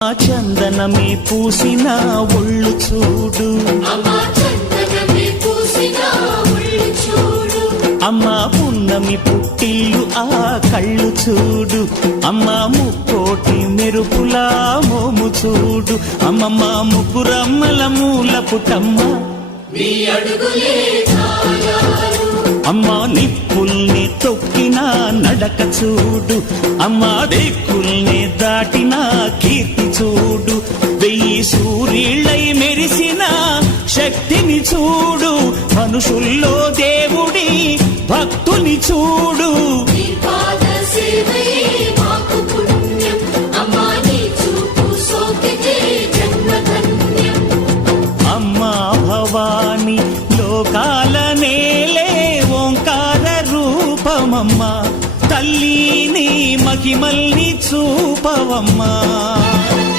చందనమే పూసిన ఒళ్ళు చూడు, అమ్మ పున్నమి పుట్టిల్లు ఆ కళ్ళు చూడు, అమ్మ ముక్కోటి మెరుపులా మోము చూడు, అమ్మమ్మ ముగ్గురమ్మల మూల పుట్టమ్మ అమ్మ నిప్పుల్ని తొక్కిన నడక చూడు, అమ్మ దిక్కుల్ని దాటిన కీర్తి చూడు, 1000 సూర్యుళ్ళై మెరిసిన శక్తిని చూడు, మనుషుల్లో దేవుడి భక్తుని చూడు. అమ్మా భవాని లోకాల నేలే ఓంకార రూపమమ్మా, తల్లిని మహిమల్ని చూపవమ్మా.